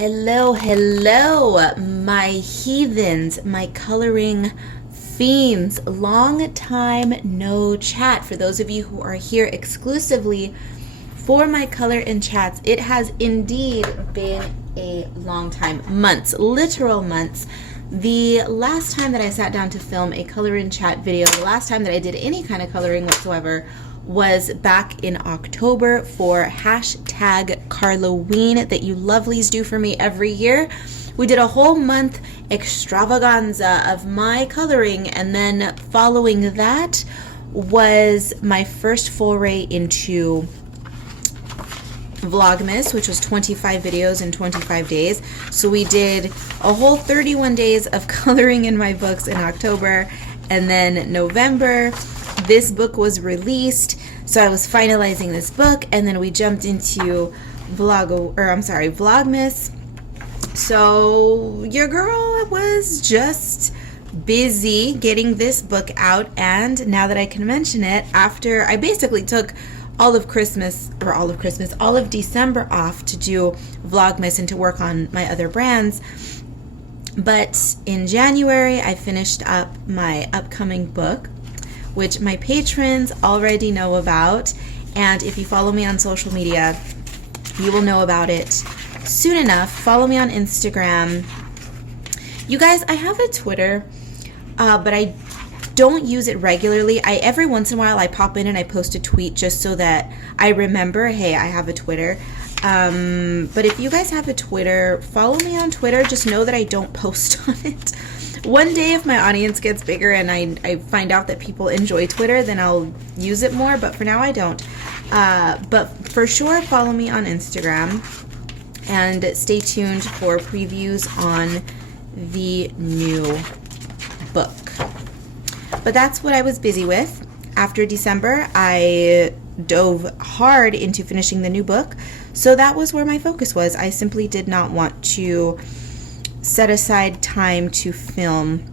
Hello, hello, my heathens, my coloring fiends. Long time no chat. For those of you who are here exclusively for my color and chats, it has indeed been a long time. Months, literal months. The last time that I sat down to film a color and chat video, the last time that I did any kind of coloring whatsoever, was back in October for hashtag Karlaween that you lovelies do for me every year. We did a whole month extravaganza of my coloring, and then following that was my first foray into Vlogmas, which was 25 videos in 25 days. So we did a whole 31 days of coloring in my books in October, and then November this book was released, so I was finalizing this book, and then we jumped into Vlogmas. So your girl was just busy getting this book out, and now that I can mention it, after I basically took all of December off to do Vlogmas and to work on my other brands. But in January, I finished up my upcoming book, which my patrons already know about, and if you follow me on social media, you will know about it soon enough. Follow me on Instagram. You guys, I have a Twitter, but I don't use it regularly. Every once in a while I pop in and I post a tweet just so that I remember, hey, I have a Twitter. But if you guys have a Twitter, follow me on Twitter. Just know that I don't post on it. One day if my audience gets bigger and I find out that people enjoy Twitter, then I'll use it more, but for now I don't. But for sure, follow me on Instagram and stay tuned for previews on the new book. But that's what I was busy with. After December, I dove hard into finishing the new book, so that was where my focus was. I simply did not want to set aside time to film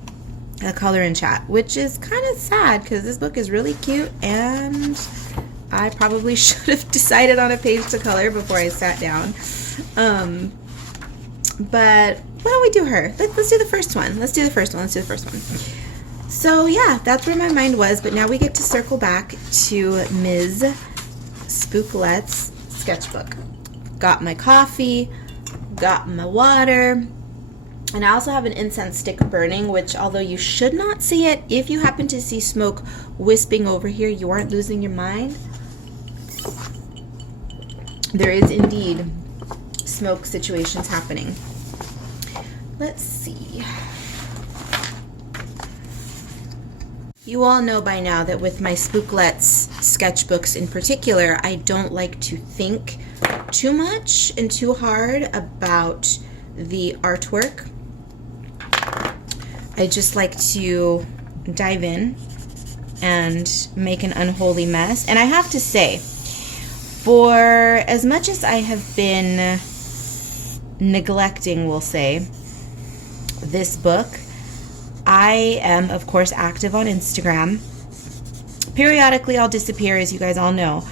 a color and chat, which is kind of sad because this book is really cute and I probably should have decided on a page to color before I sat down. But why don't we do her? Let's do the first one. Let's do the first one. So yeah, that's where my mind was, but now we get to circle back to Ms. Spooklettes Sketchbook. Got my coffee, got my water, and I also have an incense stick burning, which although you should not see it, if you happen to see smoke wisping over here, you aren't losing your mind. There is indeed smoke situations happening. Let's see. You all know by now that with my Spooklettes sketchbooks in particular, I don't like to think too much and too hard about the artwork. I just like to dive in and make an unholy mess. And I have to say, for as much as I have been neglecting, we'll say, this book, I am, of course, active on Instagram. Periodically, I'll disappear, as you guys all know.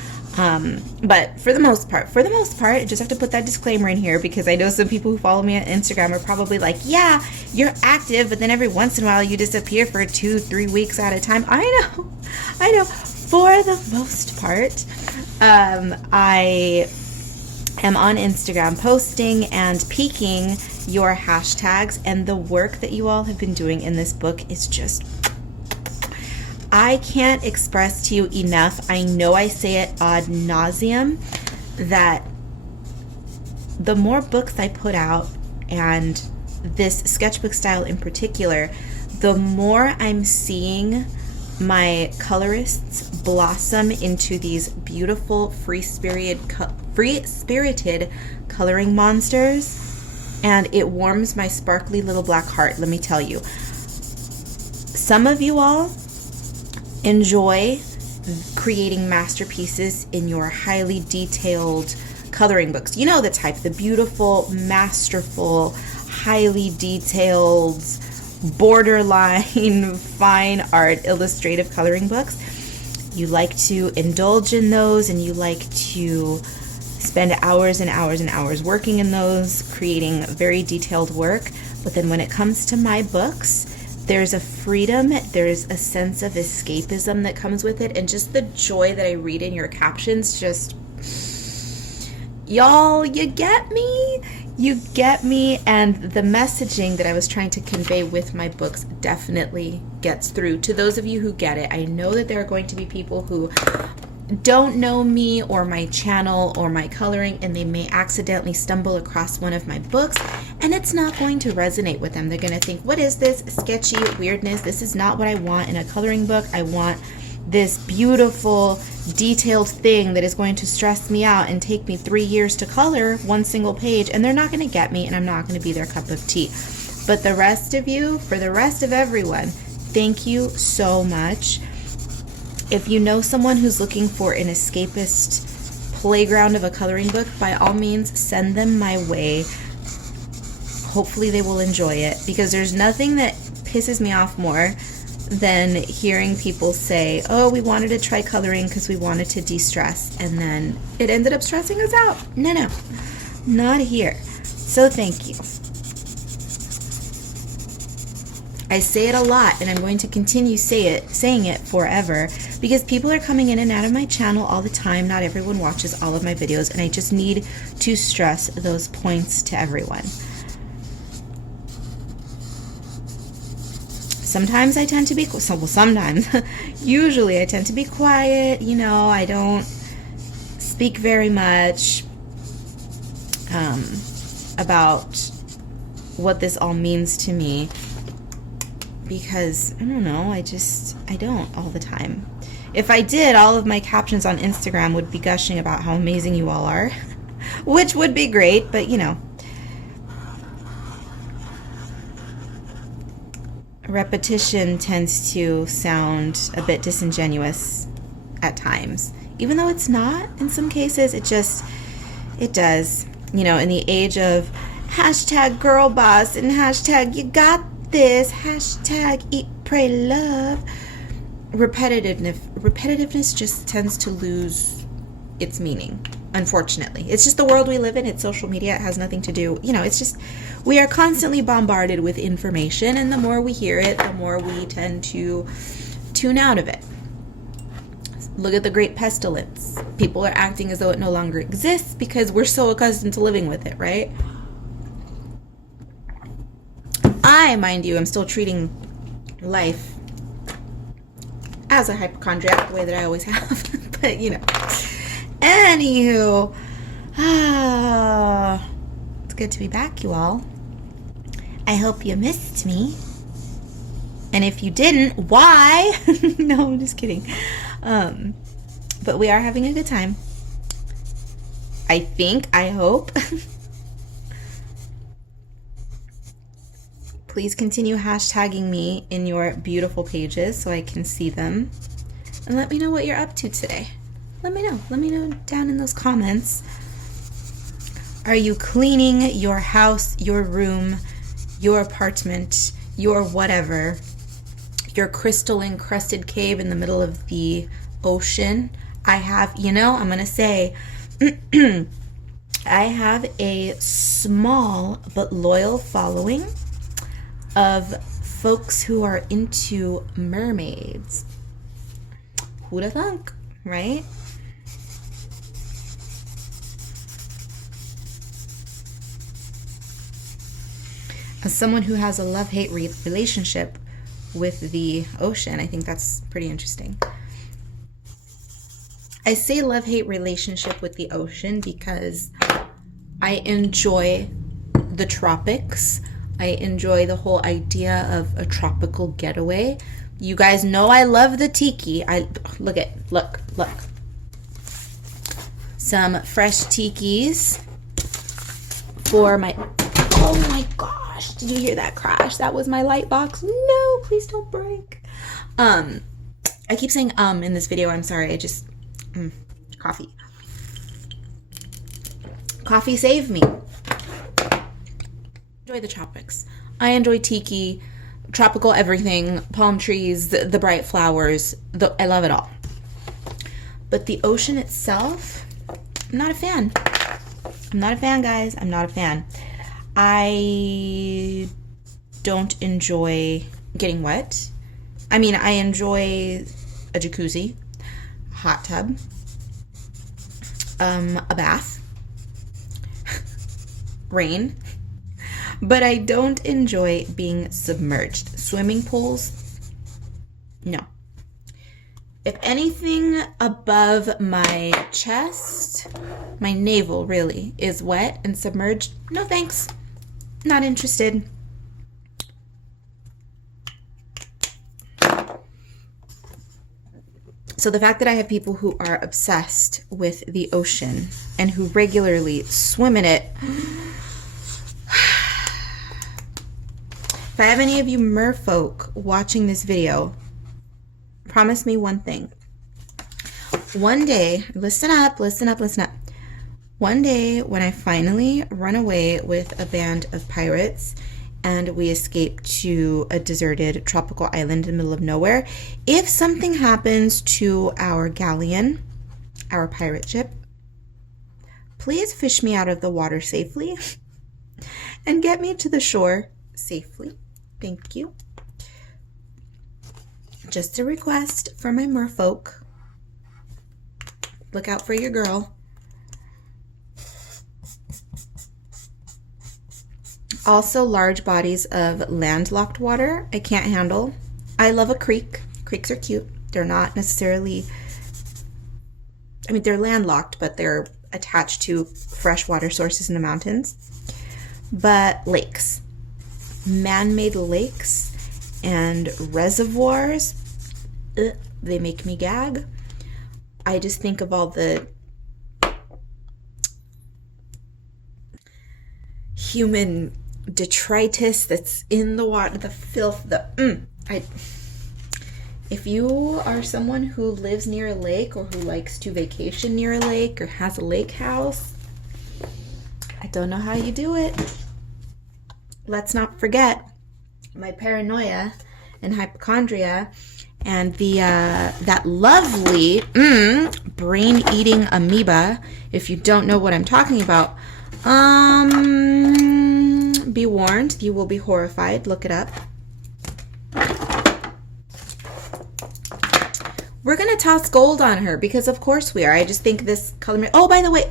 But for the most part, I just have to put that disclaimer in here because I know some people who follow me on Instagram are probably like, yeah, you're active, but then every once in a while you disappear for 2-3 weeks at a time. I know. For the most part, I am on Instagram posting and peeking your hashtags, and the work that you all have been doing in this book is just, I can't express to you enough. I know I say it ad nauseum that the more books I put out, and this sketchbook style in particular, the more I'm seeing my colorists blossom into these beautiful free-spirited coloring monsters, and it warms my sparkly little black heart, let me tell you. Some of you all enjoy creating masterpieces in your highly detailed coloring books. You know the type, the beautiful, masterful, highly detailed, borderline fine art illustrative coloring books. You like to indulge in those, and you like to spend hours and hours and hours working in those, creating very detailed work. But then when it comes to my books, there's a freedom, there's a sense of escapism that comes with it, and just the joy that I read in your captions, just, y'all, you get me? You get me, and the messaging that I was trying to convey with my books definitely gets through to those of you who get it. I know that there are going to be people who don't know me or my channel or my coloring, and they may accidentally stumble across one of my books, and it's not going to resonate with them. They're going to think, what is this sketchy weirdness? This is not what I want in a coloring book. I want this beautiful detailed thing that is going to stress me out and take me 3 years to color one single page, and they're not going to get me, and I'm not going to be their cup of tea. But the rest of you, for the rest of everyone, thank you so much. If you know someone who's looking for an escapist playground of a coloring book, by all means, send them my way. Hopefully they will enjoy it, because there's nothing that pisses me off more than hearing people say, oh, we wanted to try coloring because we wanted to de-stress, and then it ended up stressing us out. No, not here. So thank you. I say it a lot, and I'm going to continue saying it forever, because people are coming in and out of my channel all the time. Not everyone watches all of my videos, and I just need to stress those points to everyone. Sometimes I tend to be, sometimes, usually I tend to be quiet, you know, I don't speak very much about what this all means to me, because, I don't know, I don't all the time. If I did, all of my captions on Instagram would be gushing about how amazing you all are, which would be great, but you know. Repetition tends to sound a bit disingenuous at times, even though it's not in some cases. It does. You know, in the age of hashtag girl boss and hashtag you got this, hashtag eat, pray, love, repetitiveness just tends to lose its meaning. Unfortunately, it's just the world we live in. It's social media. It has nothing to do, you know, it's just, we are constantly bombarded with information, and the more we hear it, the more we tend to tune out of it. Look at the Great Pestilence. People are acting as though it no longer exists because we're so accustomed to living with it, right? Mind you, I'm still treating life as a hypochondriac, the way that I always have. But, you know. Anywho, it's good to be back, you all. I hope you missed me. And if you didn't, why? No, I'm just kidding. But we are having a good time. I hope. Please continue hashtagging me in your beautiful pages so I can see them. And let me know what you're up to today. Let me know. Let me know down in those comments. Are you cleaning your house, your room, your apartment, your whatever, your crystal encrusted cave in the middle of the ocean? I have, you know, I'm going to say, I have a small but loyal following of folks who are into mermaids. Who'da thunk, right? As someone who has a love-hate relationship with the ocean, I think that's pretty interesting. I say love-hate relationship with the ocean because I enjoy the tropics. I enjoy the whole idea of a tropical getaway. You guys know I love the tiki. Look. Some fresh tikis for my, oh my gosh, did you hear that crash? That was my light box. No, please don't break. I keep saying in this video, I'm sorry, I just, coffee. Coffee saved me. Enjoy the tropics. I enjoy tiki, tropical everything, palm trees, the bright flowers. I love it all. But the ocean itself, I'm not a fan. I'm not a fan, guys. I'm not a fan. I don't enjoy getting wet. I mean, I enjoy a jacuzzi, a hot tub, a bath, rain, but I don't enjoy being submerged. Swimming pools, no. If anything above my chest, my navel really, is wet and submerged, no thanks. Not interested. So the fact that I have people who are obsessed with the ocean and who regularly swim in it. If I have any of you merfolk watching this video, promise me one thing. One day, listen up. One day when I finally run away with a band of pirates and we escape to a deserted tropical island in the middle of nowhere, if something happens to our galleon, our pirate ship, please fish me out of the water safely and get me to the shore safely. Thank you. Just a request for my merfolk. Look out for your girl. Also, large bodies of landlocked water I can't handle. I love a creek. Creeks are cute. They're not necessarily, I mean, they're landlocked, but they're attached to freshwater sources in the mountains. But lakes, man-made lakes and reservoirs, they make me gag. I just think of all the human detritus that's in the water, the filth, if you are someone who lives near a lake or who likes to vacation near a lake or has a lake house, I don't know how you do it. Let's not forget my paranoia and hypochondria and the that lovely brain-eating amoeba. If you don't know what I'm talking about, be warned, you will be horrified. Look it up. We're gonna toss gold on her because of course we are. I just think this color. Oh, by the way.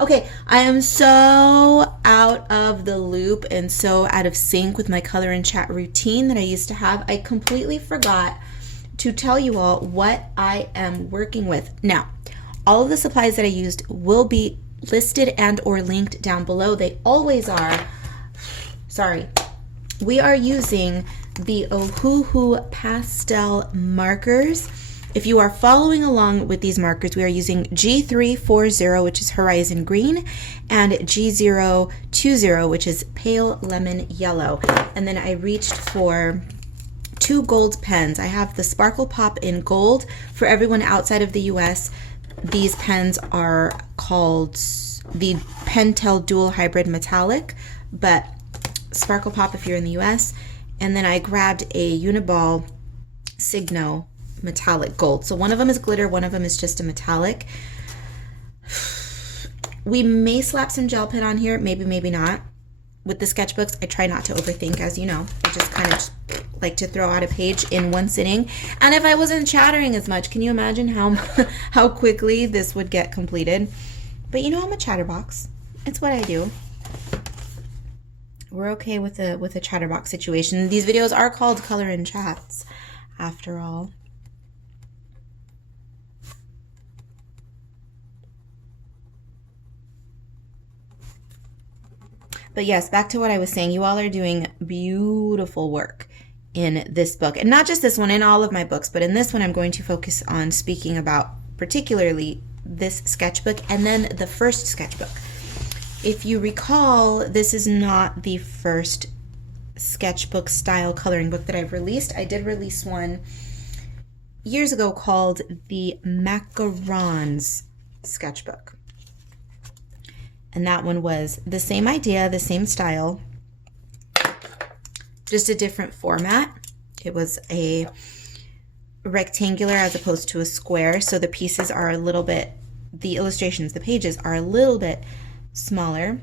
Okay, I am so out of the loop and so out of sync with my color and chat routine that I used to have. I completely forgot to tell you all what I am working with. Now, all of the supplies that I used will be listed and or linked down below. They always are. Sorry. We are using the Ohuhu pastel markers. If you are following along with these markers, we are using G340, which is horizon green, and G020, which is pale lemon yellow. And then I reached for 2 gold pens. I have the Sparkle Pop in gold. For everyone outside of the US, these pens are called the Pentel Dual Hybrid Metallic, but Sparkle Pop if you're in the US. And then I grabbed a Uniball Signo metallic gold. So one of them is glitter, one of them is just a metallic. We may slap some gel pen on here, maybe, maybe not. With the sketchbooks, I try not to overthink, as you know. I just kind of like to throw out a page in one sitting. And if I wasn't chattering as much, can you imagine how quickly this would get completed? But you know, I'm a chatterbox. It's what I do. We're okay with a chatterbox situation. These videos are called color and chats, after all. But yes, back to what I was saying. You all are doing beautiful work in this book. And not just this one, in all of my books, but in this one I'm going to focus on speaking about particularly this sketchbook and then the first sketchbook. If you recall, this is not the first sketchbook style coloring book that I've released. I did release one years ago called the Macarons sketchbook. And that one was the same idea, the same style, just a different format. It was a rectangular as opposed to a square, so the pieces are a little bit the illustrations, the pages are a little bit smaller.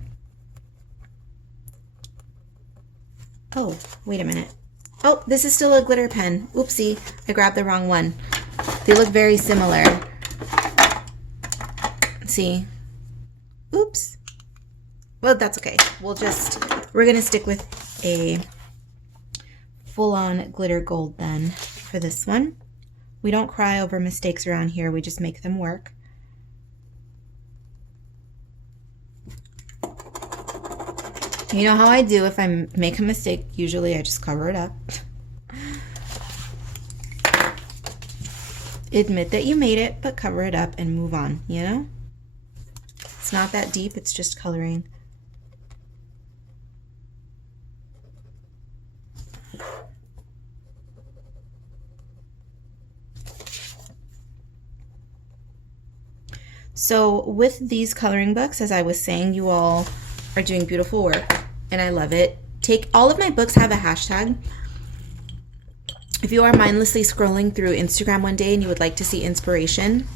Oh, wait a minute. Oh, this is still a glitter pen. Oopsie, I grabbed the wrong one. They look very similar. See? Oops. Well, that's okay. We're gonna stick with a full-on glitter gold then for this one. We don't cry over mistakes around here. We just make them work. You know how I do if I make a mistake. Usually I just cover it up. Admit that you made it, but cover it up and move on, you know? It's not that deep, it's just coloring. So with these coloring books, as I was saying, you all are doing beautiful work and I love it. All of my books have a hashtag. If you are mindlessly scrolling through Instagram one day and you would like to see inspiration,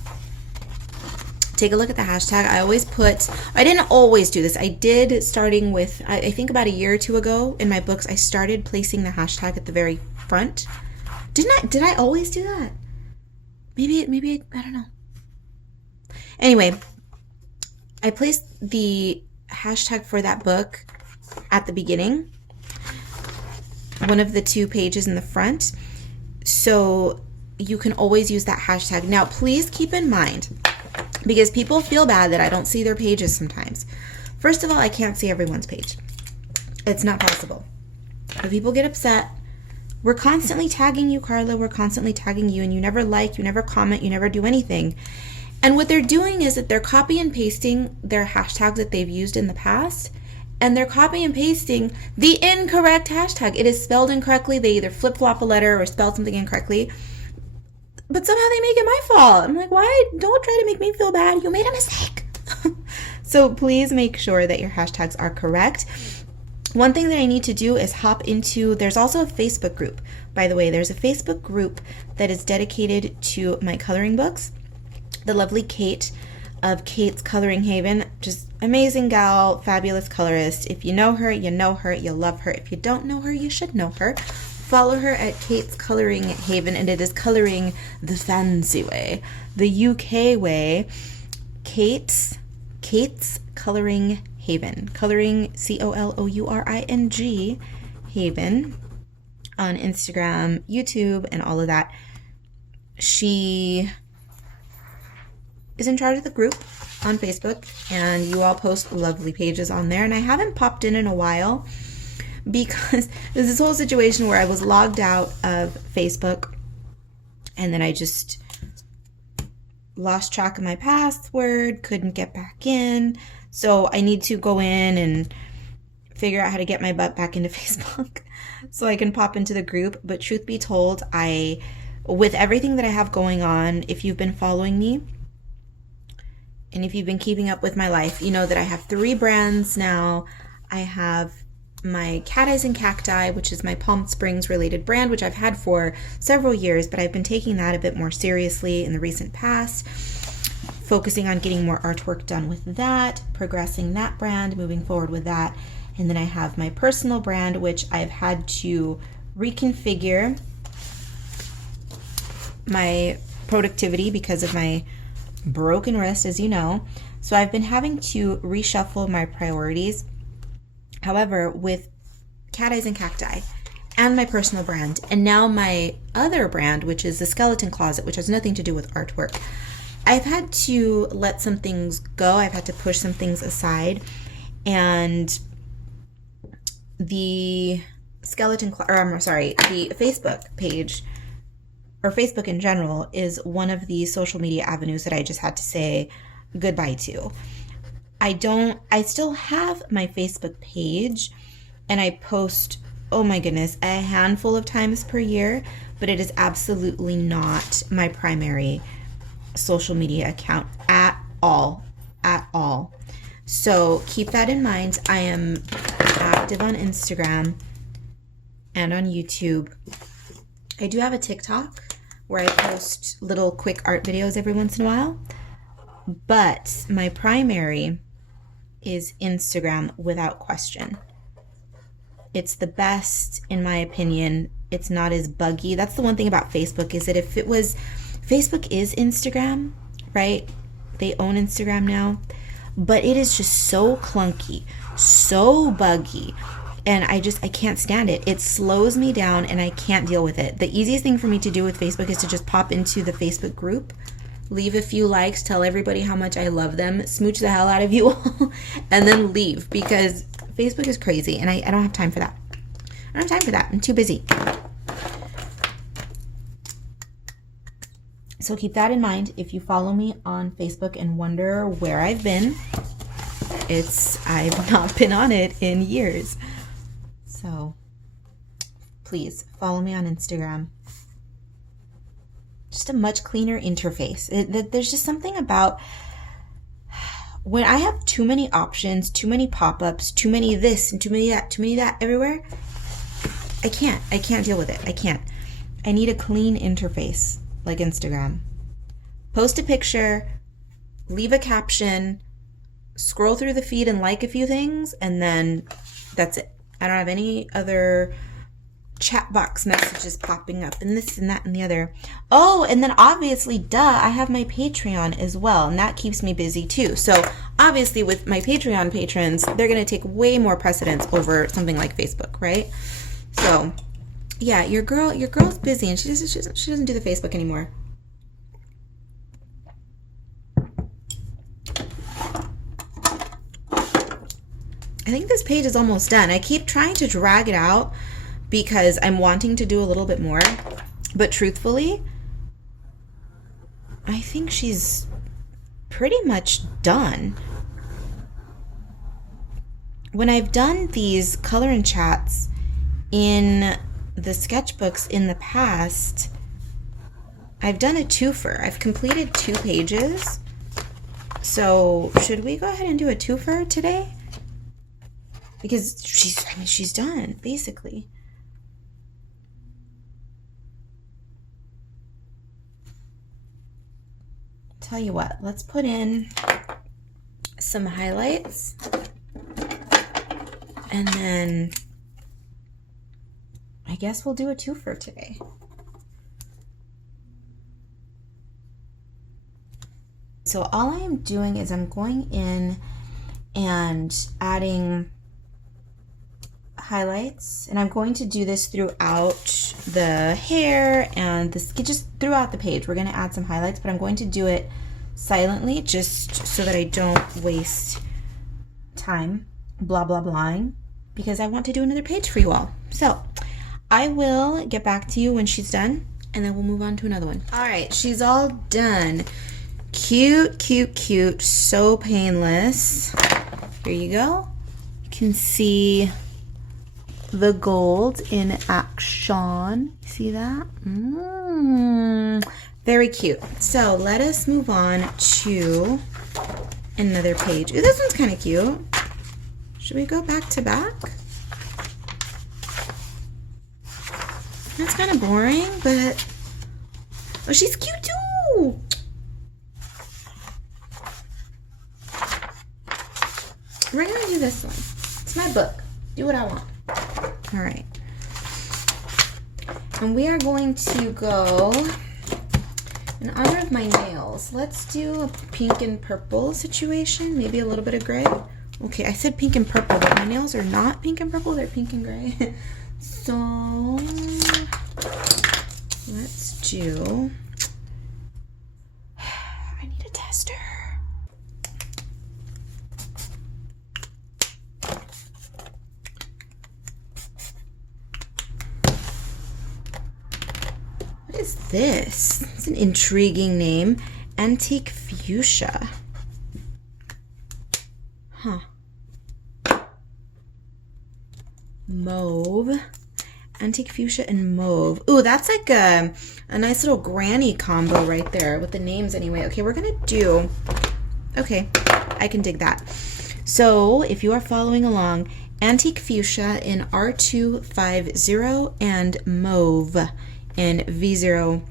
take a look at the hashtag. I didn't always do this. I did, starting with, I think about a year or two ago in my books, I started placing the hashtag at the very front. Did I always do that? Maybe, I don't know. Anyway, I placed the hashtag for that book at the beginning, one of the 2 pages in the front, so you can always use that hashtag. Now, please keep in mind, because people feel bad that I don't see their pages sometimes. First of all, I can't see everyone's page. It's not possible. But people get upset. We're constantly tagging you, Karla. We're constantly tagging you, and you never like, you never comment, you never do anything. And what they're doing is that they're copy and pasting their hashtags that they've used in the past, and they're copy and pasting the incorrect hashtag. It is spelled incorrectly. They either flip-flop a letter or spell something incorrectly, but somehow they make it my fault. I'm like, why? Don't try to make me feel bad. You made a mistake. So please make sure that your hashtags are correct. One thing that I need to do is there's also a Facebook group. By the way, there's a Facebook group that is dedicated to my coloring books. The lovely Kate of Kate's Coloring Haven, just amazing gal, fabulous colorist. If you know her, you know her, you love her. If you don't know her, you should know her. Follow her at Kate's Coloring Haven, and it is coloring the fancy way, the UK way. Kate's Coloring Haven, coloring COLOURING Haven on Instagram, YouTube, and all of that. She is in charge of the group on Facebook, and you all post lovely pages on there. And I haven't popped in a while because there's this whole situation where I was logged out of Facebook, and then I just lost track of my password, couldn't get back in. So I need to go in and figure out how to get my butt back into Facebook so I can pop into the group. But truth be told, with everything that I have going on, if you've been following me, and if you've been keeping up with my life, you know that I have 3 brands now. I have my Cat Eyes and Cacti, which is my Palm Springs related brand, which I've had for several years, but I've been taking that a bit more seriously in the recent past, focusing on getting more artwork done with that, progressing that brand, moving forward with that. And then I have my personal brand, which I've had to reconfigure my productivity because of my broken wrist, as you know. So I've been having to reshuffle my priorities. However, with Cat Eyes and Cacti and my personal brand, and now my other brand, which is the Skeleton Closet, which has nothing to do with artwork, I've had to let some things go. I've had to push some things aside. And the the Facebook page, or Facebook in general, is one of the social media avenues that I just had to say goodbye to. I still have my Facebook page, and I post, oh my goodness, a handful of times per year, but it is absolutely not my primary social media account at all. So keep that in mind. I am active on Instagram and on YouTube. I do have a TikTok where I post little quick art videos every once in a while. but my primary is Instagram without question. It's the best in my opinion. It's not as buggy. That's the one thing about Facebook, is that if it was, Facebook is Instagram, right? They own Instagram now, but it is just so clunky, so buggy. And I can't stand it. It slows me down and I can't deal with it. The easiest thing for me to do with Facebook is to just pop into the Facebook group, leave a few likes, tell everybody how much I love them, smooch the hell out of you all, and then leave, because Facebook is crazy and I don't have time for that. I don't have time for that. I'm too busy. So keep that in mind. If you follow me on Facebook and wonder where I've been, I've not been on it in years. So please follow me on Instagram. Just a much cleaner interface. There's just something about when I have too many options, too many pop-ups, too many this and too many that everywhere. I can't deal with it. I can't. I need a clean interface like Instagram. Post a picture, leave a caption, scroll through the feed and like a few things, and then that's it. I don't have any other chat box messages popping up and this and that and the other. Oh, and then obviously, duh, I have my Patreon as well, and that keeps me busy too. So obviously with my Patreon patrons, they're going to take way more precedence over something like Facebook, right? So yeah, your girl's busy and she doesn't do the Facebook anymore. I think this page is almost done. I keep trying to drag it out because I'm wanting to do a little bit more, but truthfully, I think she's pretty much done. When I've done these color and chats in the sketchbooks in the past, I've done a twofer. I've completed 2 pages. So should we go ahead and do a twofer today? Because she's done, basically. Tell you what, let's put in some highlights. And then I guess we'll do a twofer today. So all I am doing is I'm going in and adding highlights, and I'm going to do this throughout the hair and the skin, just throughout the page. We're going to add some highlights, but I'm going to do it silently just so that I don't waste time blah blahing, because I want to do another page for you all. So I will get back to you when she's done, and then we'll move on to another one. All right, she's all done. Cute, cute, cute, so painless. Here you go. You can see the gold in action. See that? Very cute. So let us move on to another page. Ooh, this one's kind of cute. Should we go back to back? That's kind of boring, but oh, she's cute too. We're gonna do this one. It's my book. Do what I want. All right. And we are going to go, in honor of my nails, let's do a pink and purple situation. Maybe a little bit of gray. Okay, I said pink and purple, but my nails are not pink and purple. They're pink and gray. So let's do, I need a tester. What is this? It's an intriguing name. Antique fuchsia. Huh. Mauve. Antique fuchsia and mauve. Ooh, that's like a nice little granny combo right there with the names anyway. Okay, we're gonna do, okay, I can dig that. So if you are following along, antique fuchsia in R250 and mauve in V030.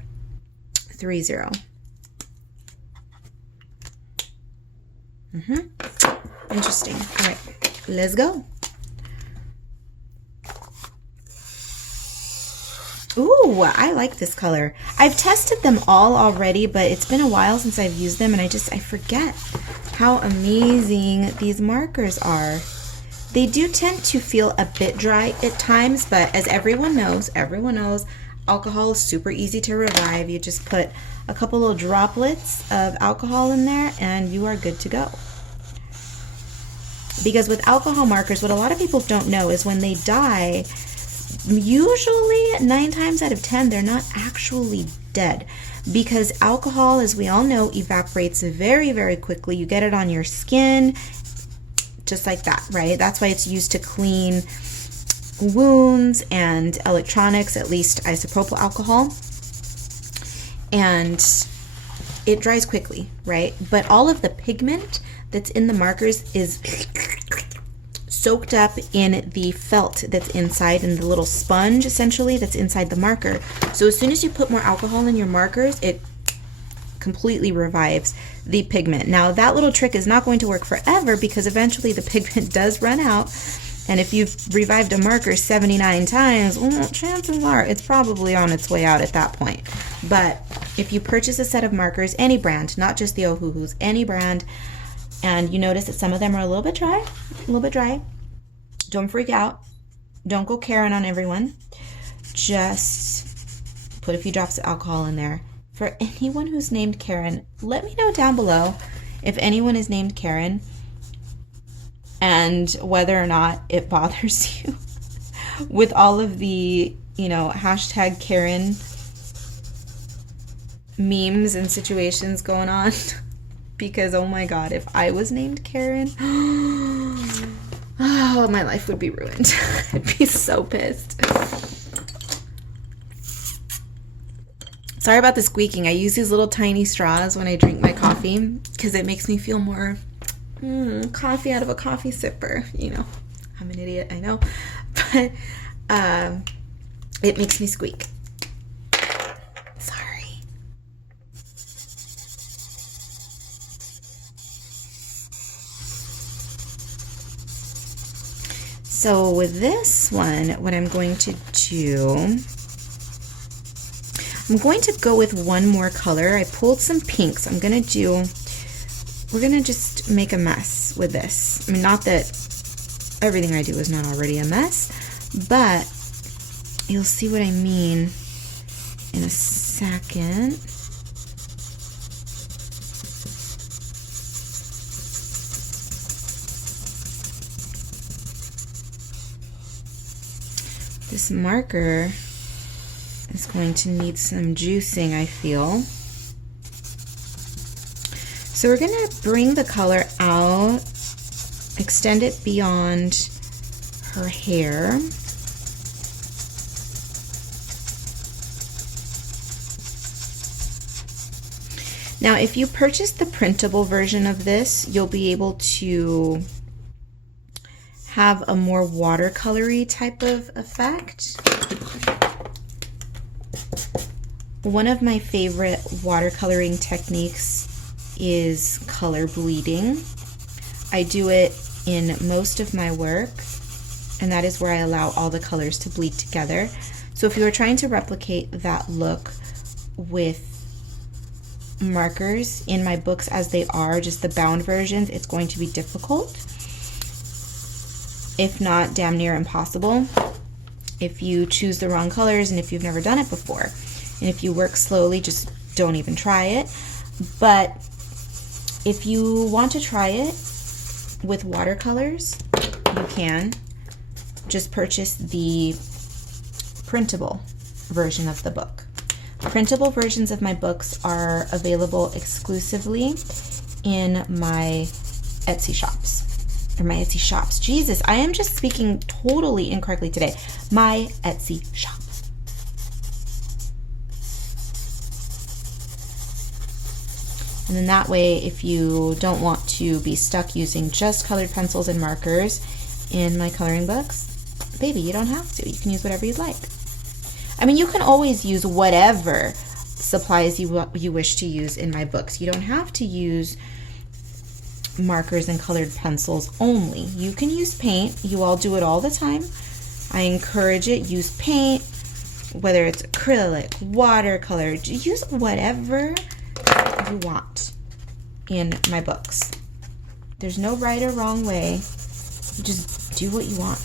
Interesting. All right, let's go. Ooh, I like this color. I've tested them all already, but it's been a while since I've used them, and I forget how amazing these markers are. They do tend to feel a bit dry at times, but as everyone knows, alcohol is super easy to revive. You just put a couple little droplets of alcohol in there and you are good to go. Because with alcohol markers, what a lot of people don't know is when they die, usually 9 times out of 10, they're not actually dead. Because alcohol, as we all know, evaporates very, very quickly. You get it on your skin, just like that, right? That's why it's used to clean wounds and electronics, at least isopropyl alcohol. And it dries quickly, right? But all of the pigment that's in the markers is soaked up in the felt that's inside, in the little sponge essentially that's inside the marker. So as soon as you put more alcohol in your markers, it completely revives the pigment. Now that little trick is not going to work forever because eventually the pigment does run out, and if you've revived a marker 79 times, well, chances are it's probably on its way out at that point. But if you purchase a set of markers, any brand, not just the Ohuhus, any brand, and you notice that some of them are a little bit dry, don't freak out. Don't go Karen on everyone. Just put a few drops of alcohol in there. For anyone who's named Karen, let me know down below if anyone is named Karen and whether or not it bothers you with all of the, hashtag Karen memes and situations going on. Because, oh my God, if I was named Karen, oh, my life would be ruined. I'd be so pissed. Sorry about the squeaking. I use these little tiny straws when I drink my coffee because it makes me feel more coffee out of a coffee sipper. I'm an idiot, I know. But it makes me squeak. Sorry. So with this one, what I'm going to do, I'm going to go with one more color. I pulled some pinks. We're going to just make a mess with this. I mean, not that everything I do is not already a mess, but you'll see what I mean in a second. This marker is going to need some juicing, I feel. So we're going to bring the color out, extend it beyond her hair. Now, if you purchase the printable version of this, you'll be able to have a more watercolory type of effect. One of my favorite watercoloring techniques is color bleeding. I do it in most of my work, and that is where I allow all the colors to bleed together. So if you are trying to replicate that look with markers in my books as they are, just the bound versions, it's going to be difficult, if not damn near impossible, if you choose the wrong colors and if you've never done it before. And if you work slowly, just don't even try it. But if you want to try it with watercolors, you can. Just purchase the printable version of the book. Printable versions of my books are available exclusively in my Etsy shops. Or my Etsy shops. Jesus, I am just speaking totally incorrectly today. My Etsy shop. And then that way, if you don't want to be stuck using just colored pencils and markers in my coloring books, baby, you don't have to. You can use whatever you'd like. I mean, you can always use whatever supplies you wish to use in my books. You don't have to use markers and colored pencils only. You can use paint. You all do it all the time. I encourage it. Use paint, whether it's acrylic, watercolor, use whatever you want in my books. There's no right or wrong way. You just do what you want.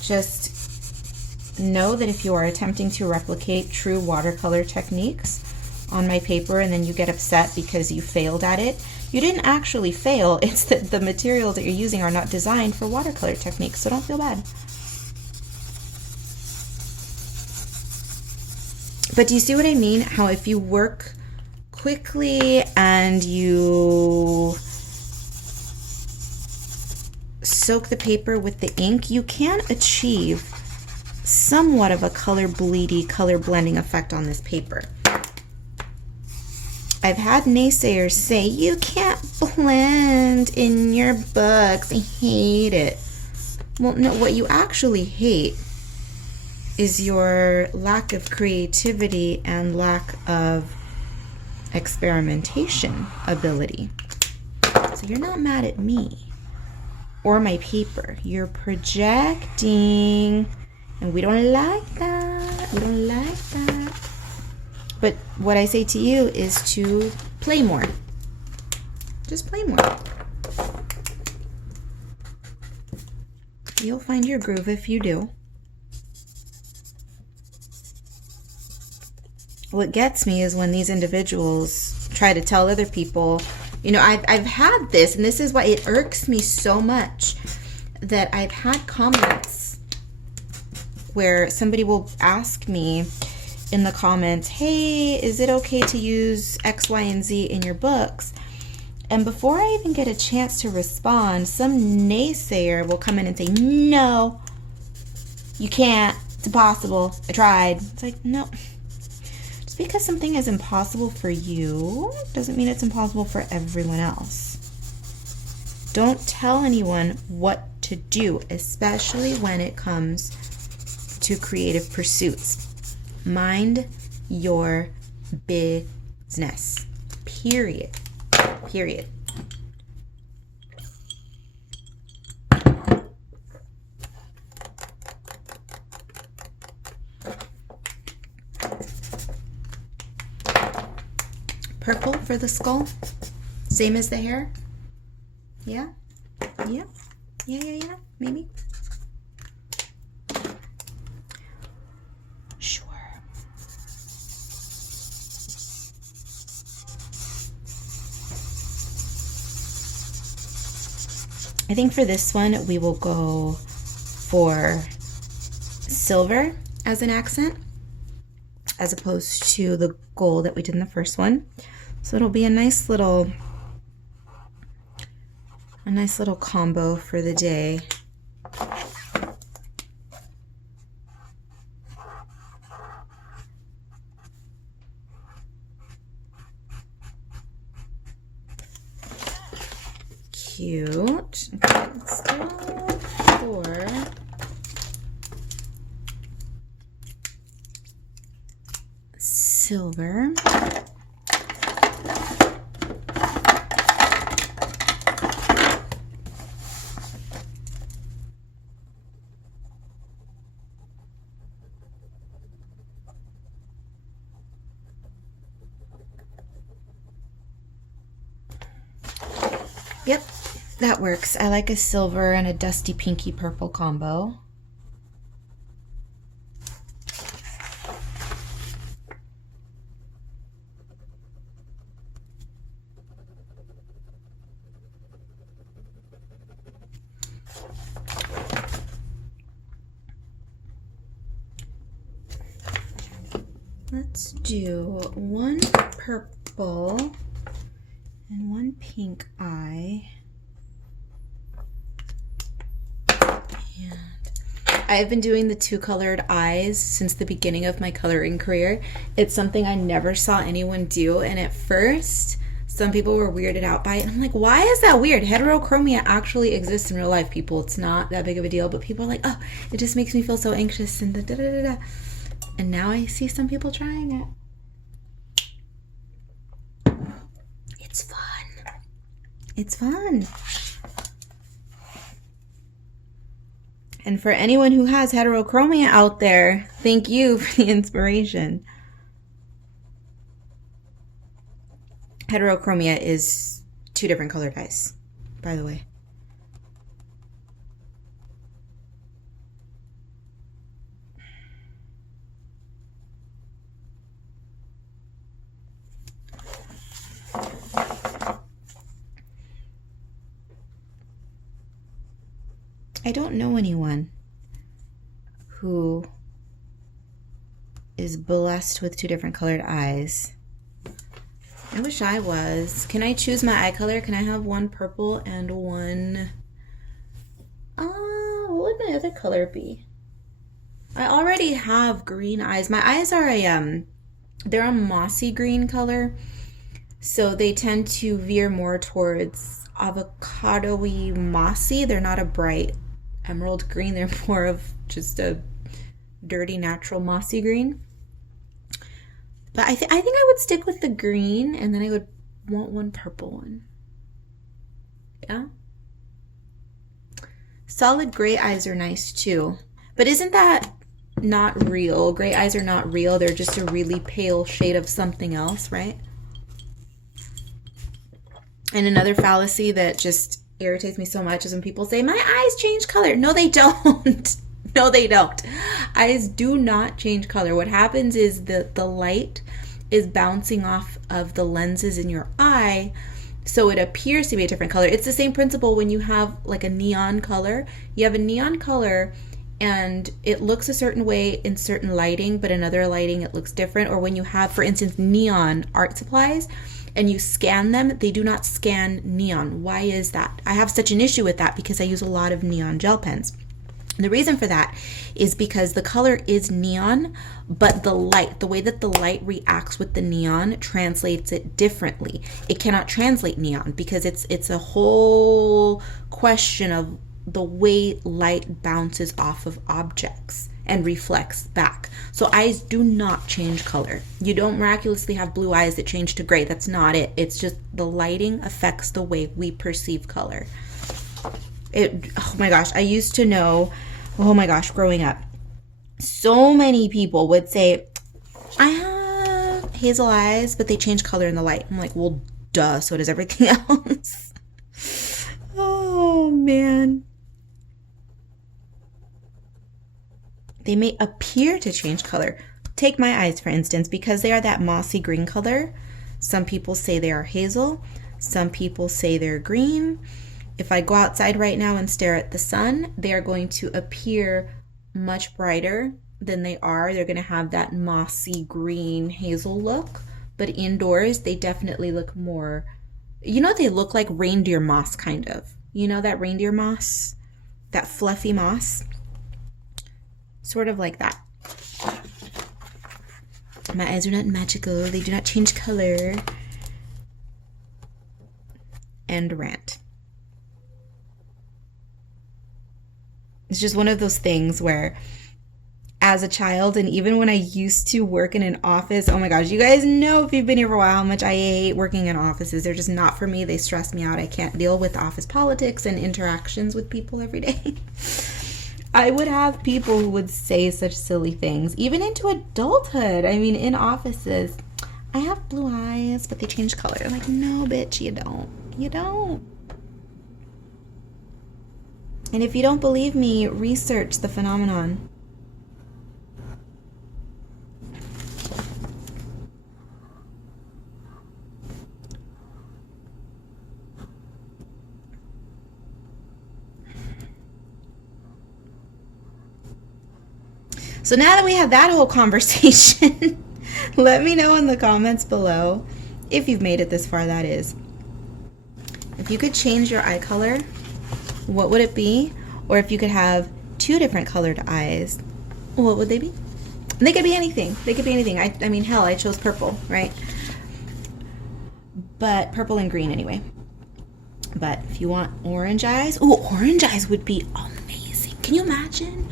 Just know that if you are attempting to replicate true watercolor techniques on my paper and then you get upset because you failed at it, you didn't actually fail. It's that the materials that you're using are not designed for watercolor techniques, so don't feel bad. But do you see what I mean? How if you work quickly and you soak the paper with the ink, you can achieve somewhat of a color bleedy, color blending effect on this paper. I've had naysayers say, you can't blend in your books. I hate it. Well, no, what you actually hate is your lack of creativity and lack of experimentation ability. So you're not mad at me or my paper. You're projecting, and we don't like that. We don't like that. But what I say to you is to play more. Just play more. You'll find your groove if you do. What gets me is when these individuals try to tell other people, you know, I've had this, and this is why it irks me so much, that I've had comments where somebody will ask me in the comments, hey, is it okay to use X, Y, and Z in your books? And before I even get a chance to respond, some naysayer will come in and say, no, you can't, it's impossible, I tried. It's like, no. Just because something is impossible for you doesn't mean it's impossible for everyone else. Don't tell anyone what to do, especially when it comes to creative pursuits. Mind your business. Period. Period. Purple for the skull, same as the hair. Yeah, yeah, yeah, maybe. Sure. I think for this one we will go for silver as an accent, as opposed to the gold that we did in the first one. So it'll be a nice little combo for the day. Cute. Okay, let's go for silver. Yep, that works. I like a silver and a dusty pinky purple combo. Let's do one purple and one pink eye. And I've been doing the two colored eyes since the beginning of my coloring career. It's something I never saw anyone do, and at first Some people were weirded out by it. And I'm like, why is that weird? Heterochromia actually exists in real life, people. It's not that big of a deal. But people are like, oh, it just makes me feel so anxious and da-da-da-da-da. And now I see some people trying it. It's fun. It's fun. And for anyone who has heterochromia out there, thank you for the inspiration. Heterochromia is 2 different colored eyes, by the way. I don't know anyone who is blessed with 2 different colored eyes. I wish I was. Can I choose my eye color? Can I have one purple and one... what would my other color be? I already have green eyes. My eyes are they're a mossy green color. So they tend to veer more towards avocado-y mossy. They're not a bright emerald green. They're more of just a dirty, natural mossy green. But I think I would stick with the green, and then I would want one purple one. Yeah. Solid gray eyes are nice too. But isn't that not real? Gray eyes are not real. They're just a really pale shade of something else, right? And another fallacy that just irritates me so much is when people say, my eyes change color. No, they don't. No, they don't. Eyes do not change color. What happens is the light is bouncing off of the lenses in your eye, so it appears to be a different color. It's the same principle when you have like a neon color. You have a neon color and it looks a certain way in certain lighting, but in other lighting it looks different. Or when you have, for instance, neon art supplies and you scan them, they do not scan neon. Why is that? I have such an issue with that because I use a lot of neon gel pens. The reason for that is because the color is neon, but the light, the way that the light reacts with the neon translates it differently. It cannot translate neon because it's a whole question of the way light bounces off of objects and reflects back. So eyes do not change color. You don't miraculously have blue eyes that change to gray. That's not it. It's just the lighting affects the way we perceive color. Oh my gosh, I used to know, oh my gosh, growing up, so many people would say, I have hazel eyes, but they change color in the light. I'm like, well, duh, so does everything else. Oh, man. They may appear to change color. Take my eyes, for instance, because they are that mossy green color. Some people say they are hazel. Some people say they're green. If I go outside right now and stare at the sun, they are going to appear much brighter than they are. They're going to have that mossy green hazel look. But indoors, they definitely look more, you know, they look like reindeer moss, kind of. You know that reindeer moss? That fluffy moss? Sort of like that. My eyes are not magical. They do not change color. And rant. It's just one of those things where as a child, and even when I used to work in an office, oh my gosh, you guys know if you've been here for a while how much I hate working in offices. They're just not for me. They stress me out. I can't deal with office politics and interactions with people every day. I would have people who would say such silly things, even into adulthood. I mean, in offices, I have blue eyes, but they change color. I'm like, no, bitch, you don't. You don't. And if you don't believe me, research the phenomenon. So now that we have that whole conversation, let me know in the comments below, if you've made it this far, that is. If you could change your eye color, what would it be? Or if you could have 2 different colored eyes, what would they be? They could be anything. They could be anything. I mean, hell, I chose purple, right? but purple and green anyway. But if you want orange eyes, oh, orange eyes would be amazing. Can you imagine?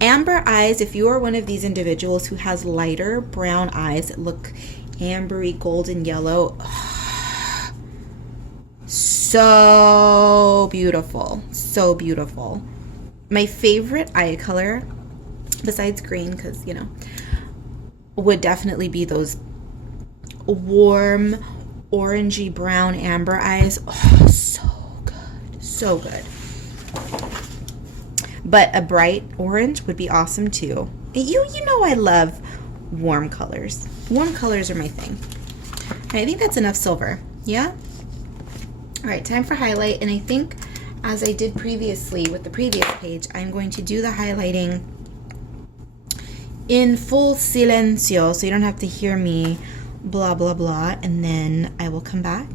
Amber eyes, if you are one of these individuals who has lighter brown eyes that look ambery, golden yellow, so beautiful, so beautiful. My favorite eye color, besides green, because, you know, would definitely be those warm, orangey brown amber eyes. Oh, so good, so good. But a bright orange would be awesome too. You know I love warm colors. Warm colors are my thing. I think that's enough silver. Yeah? All right, time for highlight. And I think, as I did previously with the previous page, I'm going to do the highlighting in full silencio, so you don't have to hear me blah, blah, blah. And then I will come back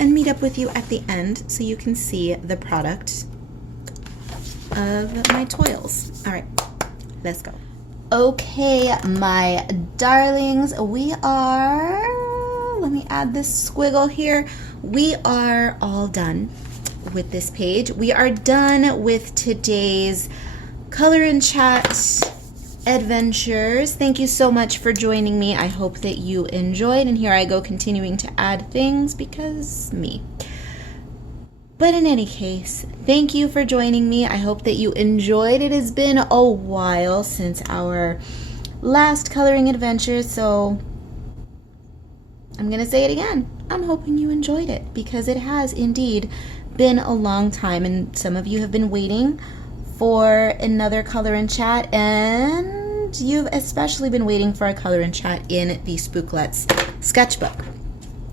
and meet up with you at the end so you can see the product of my toils. All right, let's go. Okay, my darlings, we are, let me add this squiggle here. We are all done with this page. We are done with today's Color and Chat adventures. Thank you so much for joining me. I hope that you enjoyed, and here I go continuing to add things because me. But in any case, thank you for joining me. I hope that you enjoyed. It has been a while since our last coloring adventure, so I'm going to say it again. I'm hoping you enjoyed it, because it has indeed been a long time, and some of you have been waiting for another Color and Chat, and you've especially been waiting for a Color and Chat in the Spooklettes Sketchbook.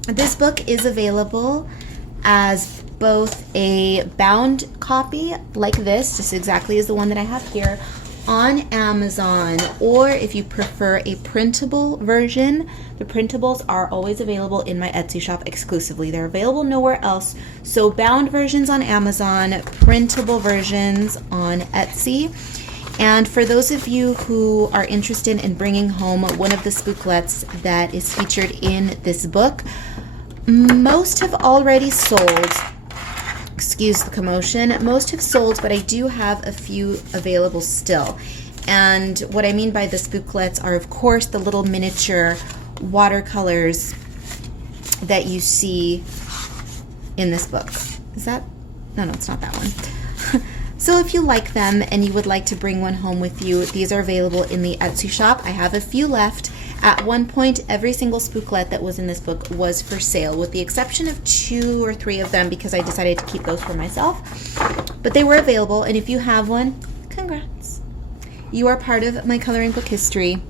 This book is available as both a bound copy like this, just exactly as the one that I have here, on Amazon, or if you prefer a printable version, the printables are always available in my Etsy shop exclusively. They're available nowhere else. So bound versions on Amazon, printable versions on Etsy. And for those of you who are interested in bringing home one of the Spooklets that is featured in this book, most have already sold. Excuse the commotion. Most have sold, but I do have a few available still. And what I mean by the Spooklets are, of course, the little miniature watercolors that you see in this book. Is that? No, it's not that one. So if you like them and you would like to bring one home with you, these are available in the Etsy shop. I have a few left. At one point, every single Spooklet that was in this book was for sale, with the exception of 2 or 3 of them because I decided to keep those for myself. But they were available, and if you have one, congrats. You are part of my coloring book history.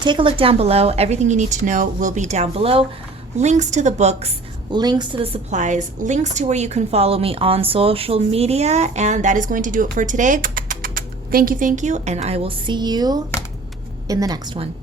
Take a look down below. Everything you need to know will be down below. Links to the books, links to the supplies, links to where you can follow me on social media, and that is going to do it for today. Thank you, and I will see you in the next one.